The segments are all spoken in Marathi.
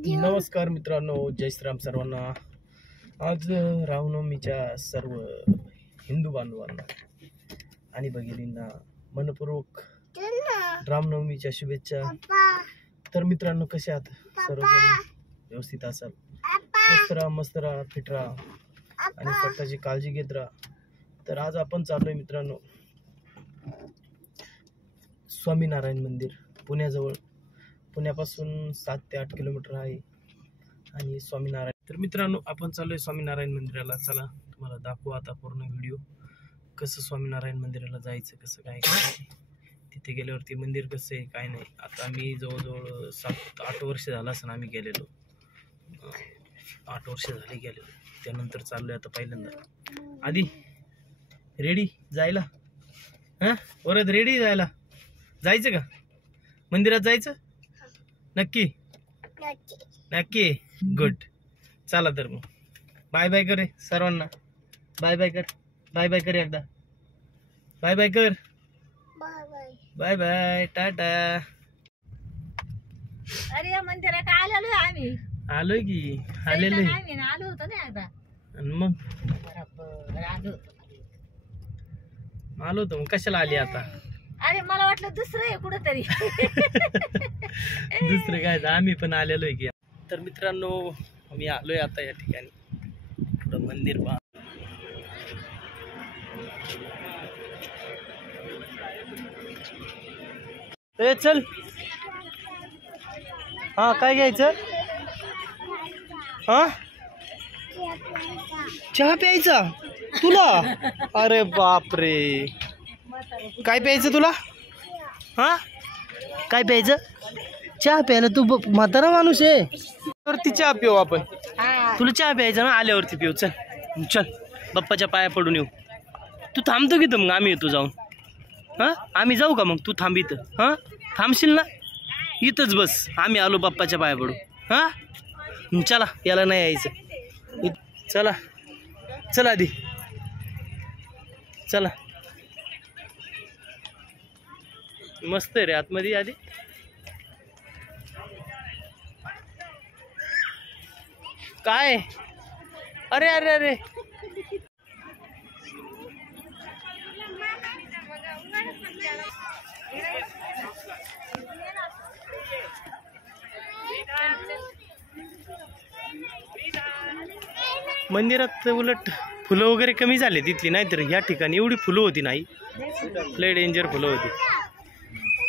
नमस्कार मित्रांनो, जय श्रीराम सर्वांना। आज रामनवमीच्या सर्व हिंदू बांधवांना आणि भगिनींना मनपूर्वक रामनवमीच्या शुभेच्छा। तर मित्रांनो, कसे आहात सर्वजण? व्यवस्थित असाल? मस्त राहा, फिट राहा आणि स्वतःची काळजी घेत राहा। तर आज आपण चाललोय मित्रांनो स्वामीनारायण मंदिर, पुण्याजवळ। पुण्यापासून 7 ते 8 किलोमीटर आहे आणि स्वामीनारायण। तर मित्रांनो, आपण चाललोय स्वामीनारायण मंदिराला। चला तुम्हाला दाखवू आता पूर्ण व्हिडिओ, कसं स्वामीनारायण मंदिराला जायचं, कसं काय तिथे गेल्यावरती मंदिर कसं आहे काय नाही। आता आम्ही जवळजवळ 7-8 वर्ष झालं असं आम्ही गेलेलो, 8 वर्ष झाले गेलेलो। त्यानंतर चाललोय आता पहिल्यांदा। आधी रेडी जायला? परत रेडी जायचं का मंदिरात? जायचं नक्की नक्की, गुड। चला तर मग बाय बाय कर सर्वांना, बाय बाय कर, बाय बाय कर, एकदा बाय बाय कर, बाय बाय, टाटा। अरे या मंदिरात आलेलो आम्ही, आलोय की, आलेलो आलो होतो ना एकदा। मग आलो होतो, मग कशाला आली आता? अरे मला वाटलं दुसरं आहे कुठंतरी। दुसरं काय, आम्ही पण आलेलो आहे की। तर मित्रांनो, मी आलोय आता या ठिकाणी, पुढं मंदिर पहा। ए चल, हा काय घ्यायचं? हा चहा प्यायचा तुला? अरे बापरे, काय प्यायचं तुला? हा काय प्यायचं? चहा प्यायला? तू म्हातारा माणूस आहे, वरती चहा पिऊ आपण। तुला चहा प्यायचा ना? आल्यावरती पिऊ, चल चल, बाप्पाच्या पाया पडून येऊ। तू थांबतो की? तर मग आम्ही येतो जाऊन। हा आम्ही जाऊ का मग? तू थांब इथं। हा थांबशील ना? इथंच बस, आम्ही आलो बाप्पाच्या पाया पडू। हा चला, याला नाही यायचं, चला चला आधी चला। मस्त आहे रे आतमध्ये। आधी काय? अरे अरे अरे, मंदिरात उलट फुलं वगैरे कमी झाले तिथली, नाहीतर या ठिकाणी एवढी फुलं होती नाही, लय डेंजर फुलं होती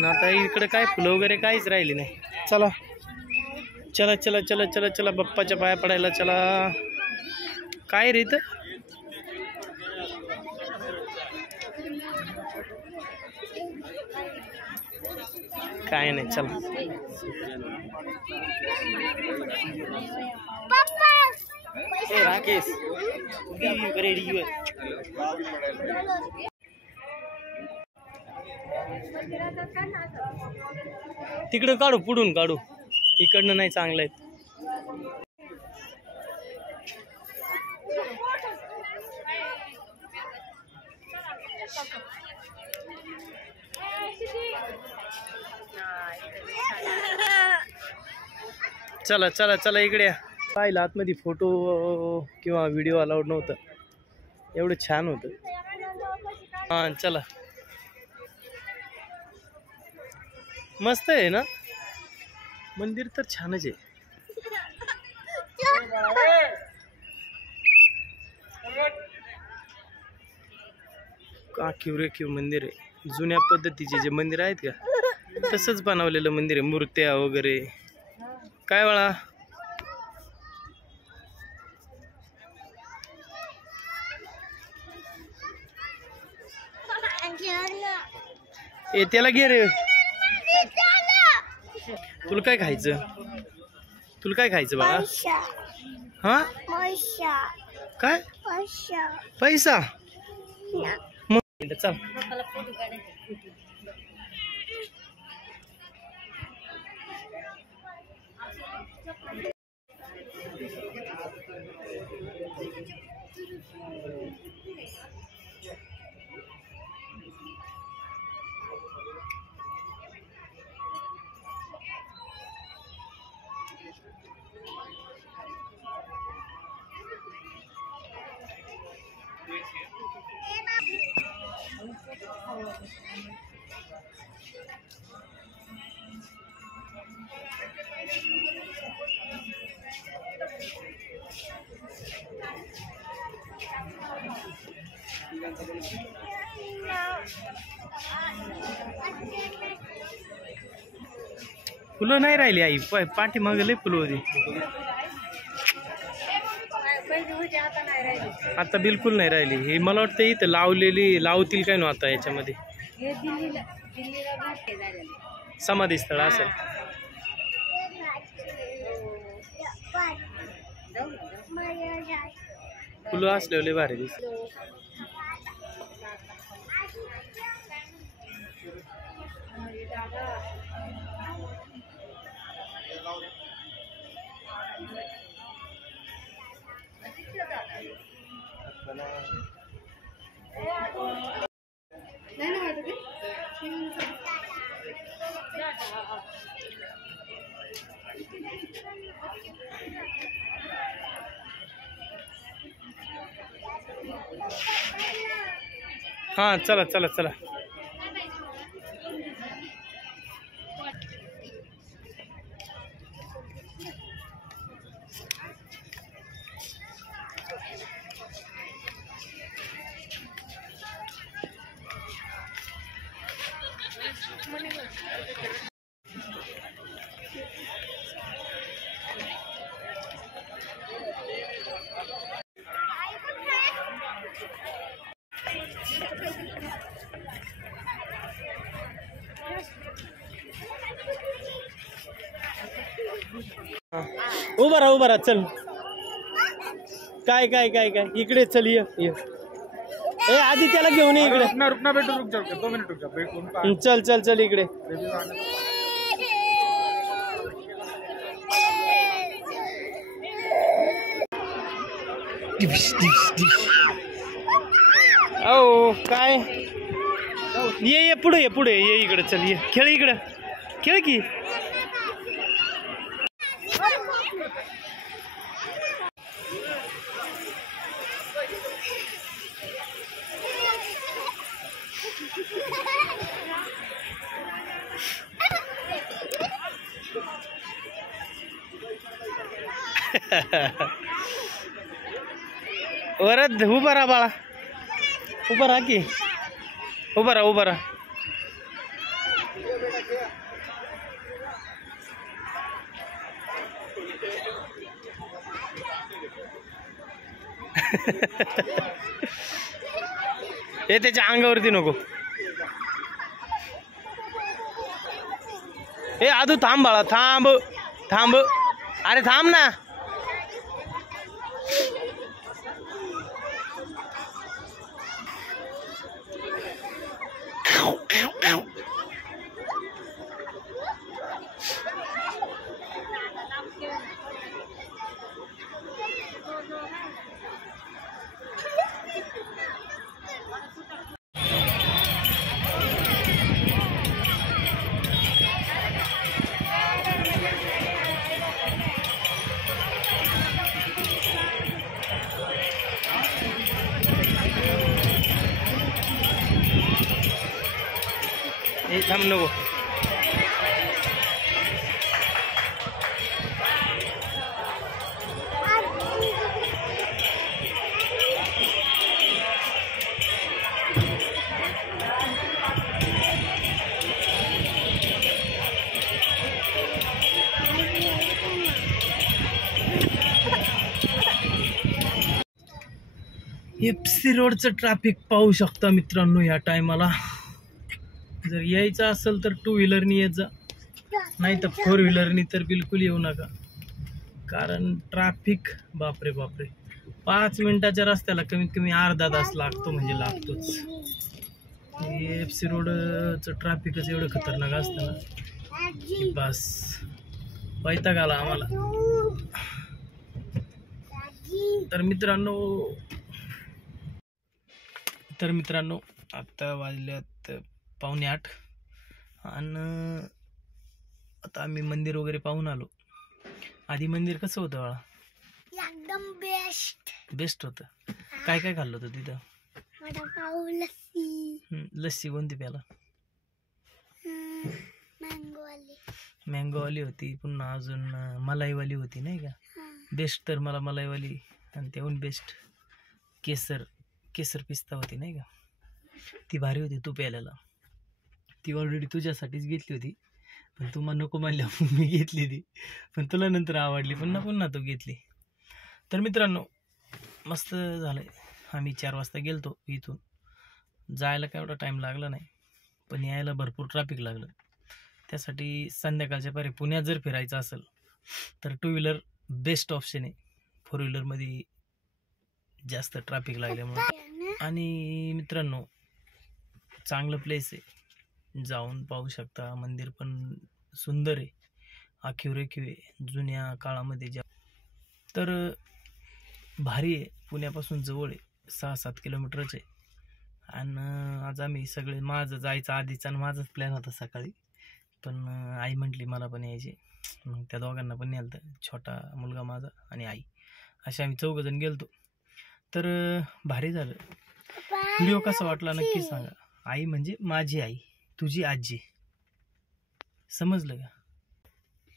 ना। आता इकडे काय फुलं वगैरे काहीच राहिली नाही। चला चला चला चला चला चला, बाप्पाच्या पाया पडायला चला। काय रे इथं? काय नाही, चला। ए राकेश, तिकडं काढू, पुढून काढू, इकडनं नाही, चांगलं आहे। चला चला चला, इकडे या। पाहिलं आतमध्ये फोटो किंवा व्हिडिओ अलाउड नव्हतं, एवढं छान होतं। हा चला, मस्त आहे ना मंदिर, तर छानच आहे। आखीव रेखीव मंदिर आहे, जुन्या पद्धतीचे जे मंदिर आहेत का तसंच बनवलेलं मंदिर आहे, मूर्त्या वगैरे। काय बाळा? ए त्याला घे रे, तुला काय खायचं? तुला काय खायचं बाळा? हा काय पैसा? मग चल, फुलं नाही राहिली आई, पाठी मागे लय फुलं होती. आता बिलकुल नाही राहिली. हे मला वाटतं इथं लावतील काय ना आता याच्यामध्ये समाधी स्थळ असेल. फुलं असल्यावर लय भारी दिसत. हा चला चला चला. उभा राहा चल. काय काय काय काय इकडे चल. ये ए आधी त्याला घेऊन ये इकडे. रुकना बेटो, रुक जाओ 2 मिनट रुक जाओ. चल चल चल इकडे. ओ काय ये पुढे ये इकडे. चल ये खेळ इकडे. खेळ की. वरद उभा राहा बाळा. उभा राहा की. उभा राहा. हे त्याच्या अंगावरती नको. ए आदू थांब बाळा. थांब. अरे थांब ना. थांब नको. एफसी रोडचं ट्रॅफिक पाहू शकता मित्रांनो. या टायमाला जर यायचं असेल तर 2 व्हीलरनी येत जा, नाही तर 4 व्हीलरनी तर बिलकुल येऊ नका. कारण ट्रॅफिक बापरे 5 मिनिटाच्या रस्त्याला कमीत कमी अर्धा तास लागतो म्हणजे लागतोच. एफसी रोडचं ट्रॅफिकच एवढं खतरनाक असतं ना की बस वैताग आला आम्हाला. तर मित्रांनो आता वाजल्यात 7:45 आणि आता आम्ही मंदिर वगैरे पाहून आलो. आधी मंदिर कसं होतं बाळा? एकदम बेस्ट होतं. काय काय खाल्लं होतं तिथं? वडापाव, लस्सी, लस्सी कोणती प्याला? मँगोवाली. मँगोवाली होती, पुन्हा अजून मलाईवाली होती नाही का? बेस्ट तर मला मलाईवाली, आणि त्याहून बेस्ट केसर पिस्ता होती नाही का? ती भारी होती तू प्यायला. ती ऑलरेडी तुझ्यासाठीच घेतली होती, पण तू मला नको म्हणल्यावर मी घेतली ती, पण तुला नंतर आवडली, पुन्हा तू घेतली. तर मित्रांनो, मस्त झालं आहे. आम्ही 4 वाजता गेलतो इथून. जायला काय एवढा टाईम लागला नाही, पण यायला भरपूर ट्रॅफिक लागलं. त्यासाठी संध्याकाळच्या पारी पुण्यात जर फिरायचं असेल तर 2 व्हीलर बेस्ट ऑप्शन आहे. 4 व्हीलरमध्ये जास्त ट्रॅफिक लागल्यामुळे. आणि मित्रांनो, चांगलं प्लेस आहे, जाऊन पाहू शकता. मंदिर पण सुंदर आहे, आखीव रेखीव आहे, जुन्या काळामध्ये तर भारी आहे. पुण्यापासून जवळ आहे, 6-7 किलोमीटरच आहे. आणि आज आम्ही सगळे, माझं जायचं आधीचा आणि माझाच प्लॅन होता सकाळी, पण आई म्हटली मला पण यायचे, मग त्या दोघांना पण नेलं होतं, छोटा मुलगा माझा आणि आई, असे आम्ही 4 जण गेलतो. तर भारी झालं. व्हिडिओ कसा वाटला नक्की सांगा. आई म्हणजे माझी आई, तुझी आजी, समजलं का?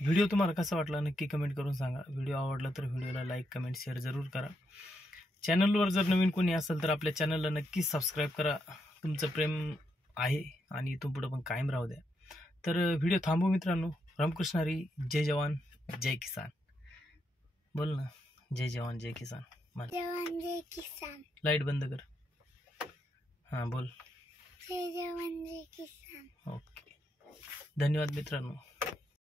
व्हिडिओ तुम्हाला कसा वाटला नक्की कमेंट करून सांगा. व्हिडिओ आवडला तर व्हिडिओला लाईक, कमेंट, शेअर जरूर करा. चॅनलवर जर नवीन कोणी असेल तर आपल्या चॅनलला नक्की सबस्क्राईब करा. तुमचं प्रेम आहे आणि इथून पुढं पण कायम राहू द्या. तर व्हिडिओ थांबू मित्रांनो. रामकृष्ण हरी. जय जवान जय किसान. बोल ना, जय जवान जय किसान. जवान जय किसान. लाईट बंद कर. हां बोल. जय जवान जय किसान. ओके, धन्यवाद मित्रांनो.